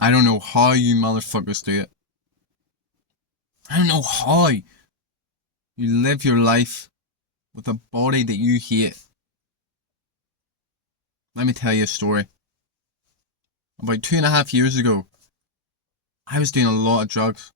I don't know how you motherfuckers do it. I don't know how you live your life with a body that you hate. Let me tell you a story. About 2.5 years ago, I was doing a lot of drugs.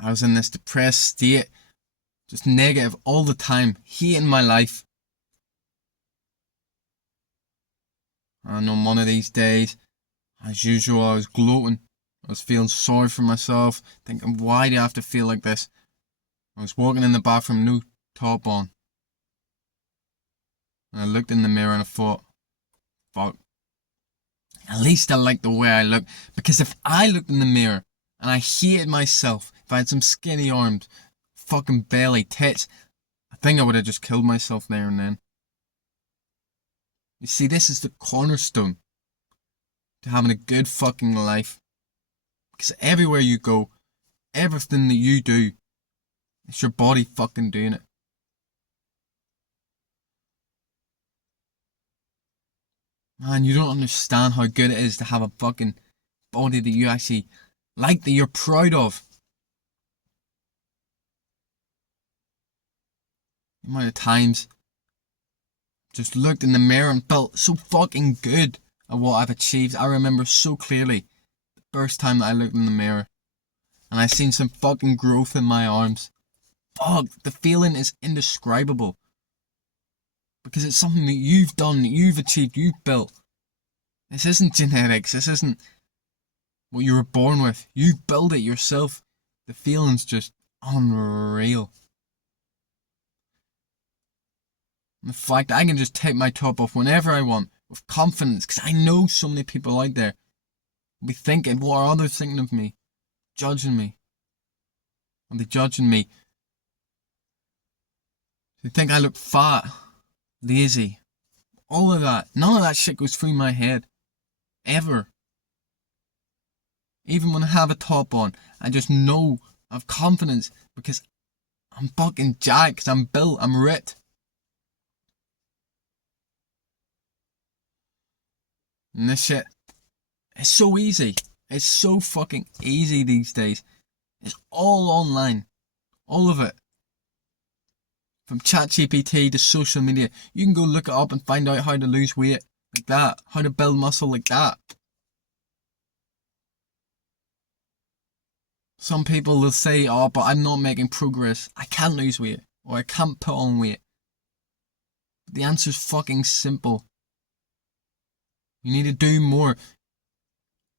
I was in this depressed state, just negative all the time, hating my life. And on one of these days, as usual, I was gloating. I was feeling sorry for myself, thinking, why do I have to feel like this? I was walking in the bathroom, no top on. And I looked in the mirror and I thought, fuck. At least I like the way I look. Because if I looked in the mirror and I hated myself, if I had some skinny arms, fucking belly, tits, I think I would have just killed myself there and then. You see, this is the cornerstone to having a good fucking life. Because everywhere you go, everything that you do, it's your body fucking doing it. Man, you don't understand how good it is to have a fucking body that you actually like, that you're proud of. The amount of times just looked in the mirror and felt so fucking good at what I've achieved. I remember so clearly the first time that I looked in the mirror and I seen some fucking growth in my arms. Fuck, the feeling is indescribable. Because it's something that you've done, that you've achieved, you've built. This isn't genetics, this isn't what you were born with. You build it yourself. The feeling's just unreal. And the fact that I can just take my top off whenever I want, with confidence, because I know so many people out there will be thinking, what are others thinking of me? Judging me. Are they judging me? They think I look fat, lazy, all of that. None of that shit goes through my head. Ever. Even when I have a top on, I just know I have confidence because I'm fucking jacked, because I'm built, I'm ripped. And this shit, it's so easy. It's so fucking easy these days. It's all online. All of it. From ChatGPT to social media. You can go look it up and find out how to lose weight like that. How to build muscle like that. Some people will say, oh, but I'm not making progress. I can't lose weight. Or I can't put on weight. But the answer's fucking simple. You need to do more.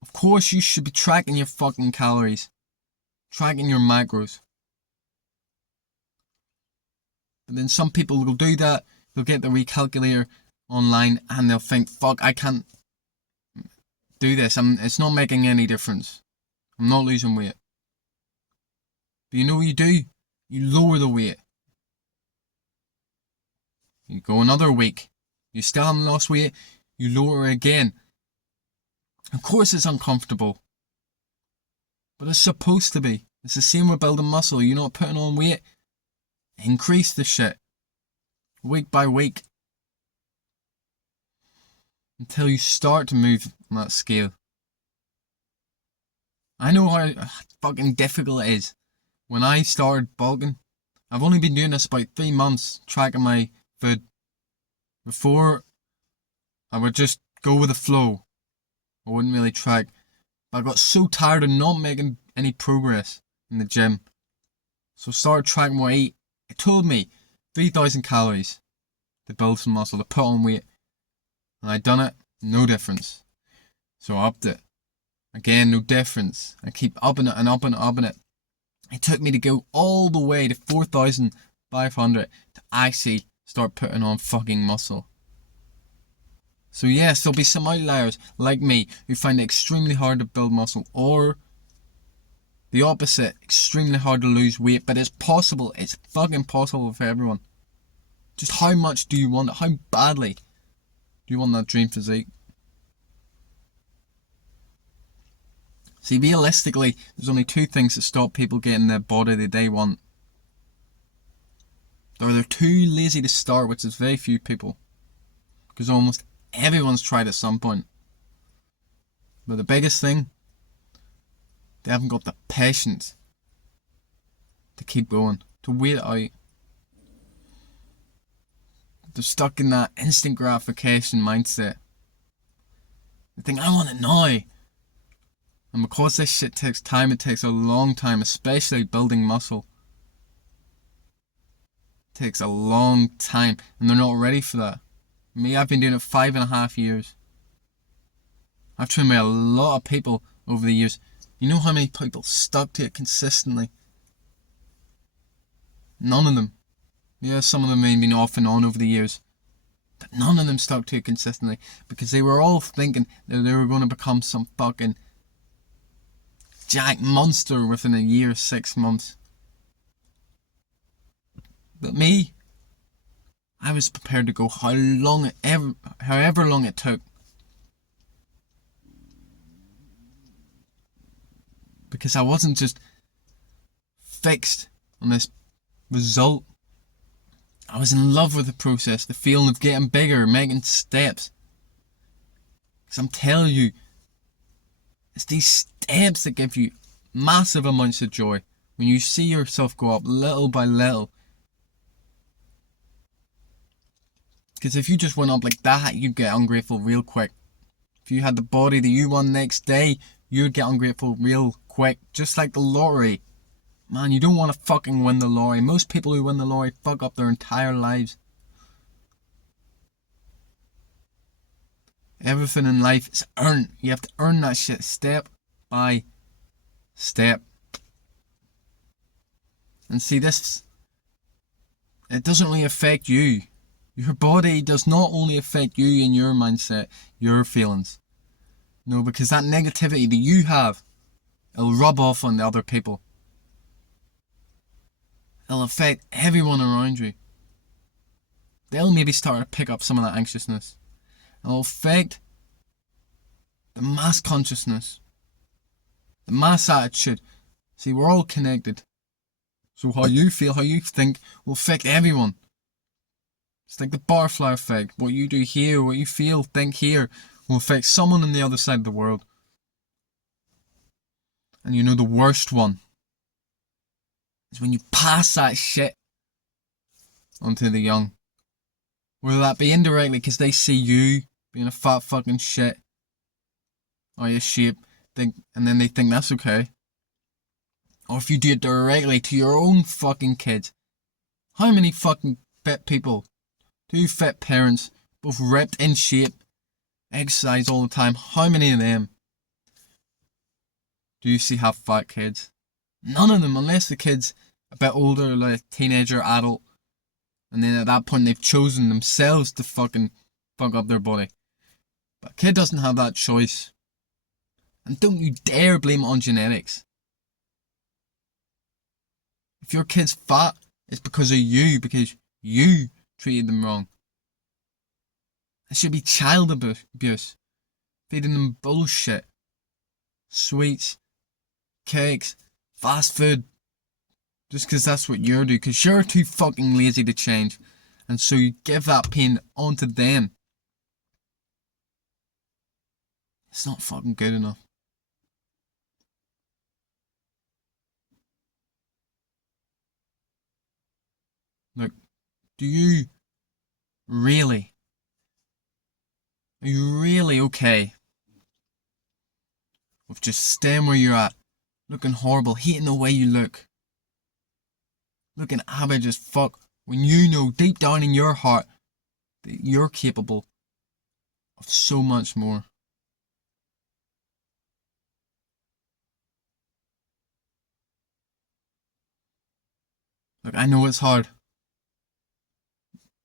Of course you should be tracking your fucking calories. Tracking your macros. But then some people will do that. They'll get the recalculator online and they'll think, fuck, I can't do this. It's not making any difference. I'm not losing weight. But you know what you do? You lower the weight. You go another week. You still haven't lost weight. You lower it again. Of course it's uncomfortable. But it's supposed to be. It's the same with building muscle. You're not putting on weight. Increase the shit. Week by week. Until you start to move on that scale. I know how fucking difficult it is. When I started bulking, I've only been doing this about 3 months, tracking my food. Before, I would just go with the flow. I wouldn't really track. But I got so tired of not making any progress in the gym. So I started tracking what I eat. It told me 3,000 calories to build some muscle, to put on weight. And I done it, no difference. So I upped it. Again, no difference. I keep upping it and upping it, upping it. It took me to go all the way to 4,500 to actually start putting on fucking muscle. So yes, there'll be some outliers like me who find it extremely hard to build muscle, or the opposite, extremely hard to lose weight, but it's possible. It's fucking possible for everyone. Just how much do you want it? How badly do you want that dream physique? See, realistically, there's only 2 things that stop people getting the body that they want. Or they're too lazy to start, which is very few people. Because almost everyone's tried at some point. But the biggest thing, they haven't got the patience to keep going, to wait it out. They're stuck in that instant gratification mindset. They think, I want it now. And because this shit takes time, it takes a long time, especially building muscle. It takes a long time, and they're not ready for that. Me, I've been doing it 5.5 years. I've trained by a lot of people over the years. You know how many people stuck to it consistently? None of them. Yeah, some of them may have been off and on over the years. But none of them stuck to it consistently. Because they were all thinking that they were going to become some fucking jack monster within a year, 6 months. But me, I was prepared to go however long it took. Because I wasn't just fixed on this result. I was in love with the process, the feeling of getting bigger, making steps. Because I'm telling you, it's these steps that give you massive amounts of joy. When you see yourself go up little by little. Because if you just went up like that, you'd get ungrateful real quick. If you had the body that you won next day, you'd get ungrateful real quick. Just like the lottery. Man, you don't want to fucking win the lottery. Most people who win the lottery fuck up their entire lives. Everything in life is earned. You have to earn that shit step by step. And see, this, it doesn't really affect you. Your body does not only affect you and your mindset, your feelings. No, because that negativity that you have, it'll rub off on the other people. It'll affect everyone around you. They'll maybe start to pick up some of that anxiousness. It'll affect the mass consciousness, the mass attitude. See, we're all connected. So how you feel, how you think will affect everyone. It's like the butterfly effect. What you do here, what you feel, think here, will affect someone on the other side of the world. And you know the worst one is when you pass that shit onto the young. Whether that be indirectly because they see you being a fat fucking shit or your shape, and then they think that's okay. Or if you do it directly to your own fucking kids. How many fucking fit people, 2 fit parents, both ripped in shape, exercise all the time, how many of them do you see have fat kids? None of them, unless the kid's a bit older, like a teenager, adult. And then at that point they've chosen themselves to fucking fuck up their body. But a kid doesn't have that choice. And don't you dare blame it on genetics. If your kid's fat, it's because of you, because you treated them wrong. It should be child abuse. Feeding them bullshit. Sweets, cakes, fast food. Just because that's what you're doing. Because you're too fucking lazy to change. And so you give that pain onto them. It's not fucking good enough. Look, are you really okay with just staying where you're at, looking horrible, hating the way you look, looking average as fuck, when you know deep down in your heart that you're capable of so much more? Look, I know it's hard.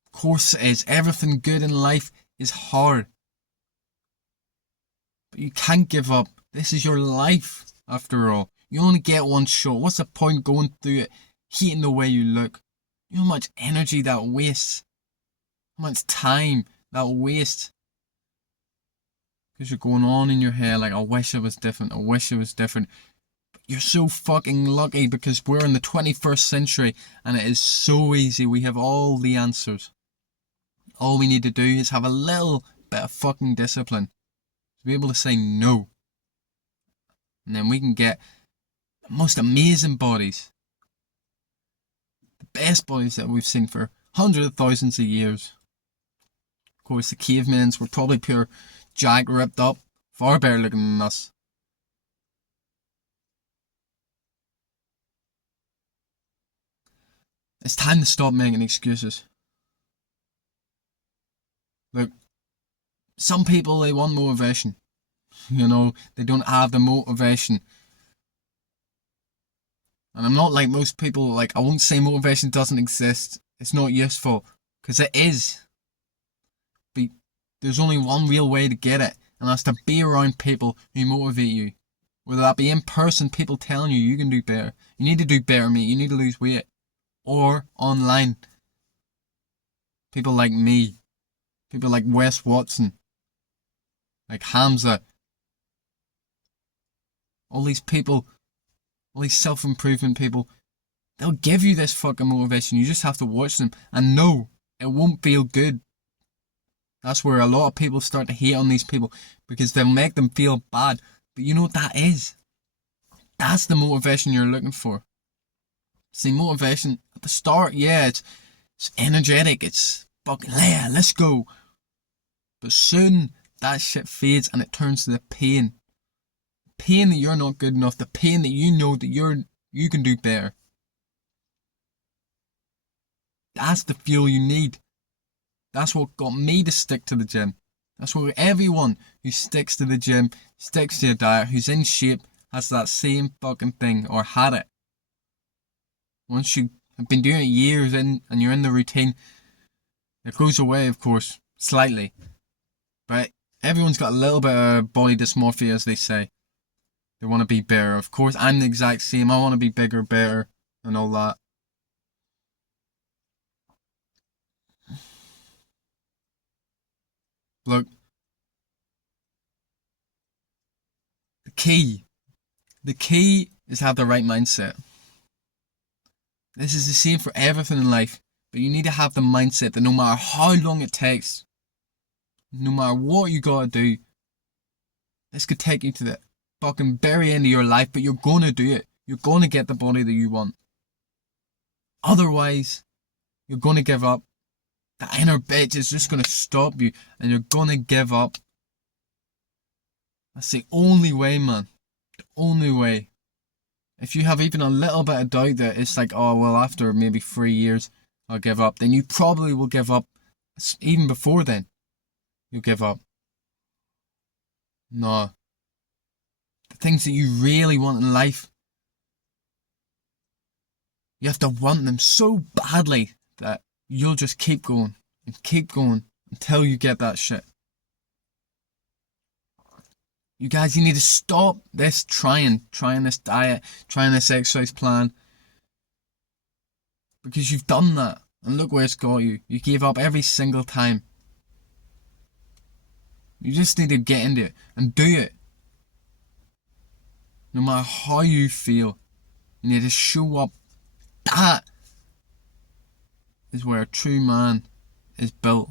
Of course it is. Everything good in life is hard. But you can't give up. This is your life, after all. You only get one shot. What's the point going through it, hating the way you look? You know how much energy that wastes? How much time that wastes? Because you're going on in your head like, I wish it was different. I wish it was different. But you're so fucking lucky because we're in the 21st century and it is so easy. We have all the answers. All we need to do is have a little bit of fucking discipline to be able to say no. and then we can get the most amazing bodies. The best bodies that we've seen for hundreds of thousands of years. Of course, the cavemans were probably pure jacked, ripped up, far better looking than us. It's time to stop making excuses. Look, some people, they want motivation. You know, they don't have the motivation. And I'm not like most people, like, I won't say motivation doesn't exist. It's not useful, because it is. But there's only one real way to get it, and that's to be around people who motivate you. Whether that be in person, people telling you you can do better. You need to do better, mate. You need to lose weight. Or online. People like me. People like Wes Watson. Like Hamza. All these people, all these self-improvement people, they'll give you this fucking motivation. You just have to watch them. And no, it won't feel good. That's where a lot of people start to hate on these people, because they'll make them feel bad. But you know what that is? That's the motivation you're looking for. See, motivation at the start, yeah, it's energetic, it's fucking, yeah, let's go. But soon, that shit fades and it turns to the pain. Pain that you're not good enough, the pain that you know that you can do better. That's the fuel you need. That's what got me to stick to the gym. That's what everyone who sticks to the gym, sticks to a diet, who's in shape, has that same fucking thing, or had it. Once you have been doing it years in and you're in the routine, it goes away, of course, slightly. But everyone's got a little bit of body dysmorphia, as they say. They want to be better. Of course, I'm the exact same. I want to be bigger, better, and all that. Look, the key is to have the right mindset. This is the same for everything in life, but you need to have the mindset that no matter how long it takes, no matter what you gotta do, this could take you to the fucking very end of your life, but you're gonna do it. You're gonna get the body that you want. Otherwise, you're gonna give up. The inner bitch is just gonna stop you, and you're gonna give up. That's the only way, man. The only way. If you have even a little bit of doubt that it's like, oh, well, after maybe 3 years, I'll give up, then you probably will give up. Even before then, you'll give up. No. The things that you really want in life, you have to want them so badly that you'll just keep going and keep going until you get that shit. You guys, you need to stop this trying this diet, trying this exercise plan. Because you've done that. And look where it's got you. You gave up every single time. You just need to get into it and do it. No matter how you feel, you need to show up. That is where a true man is built.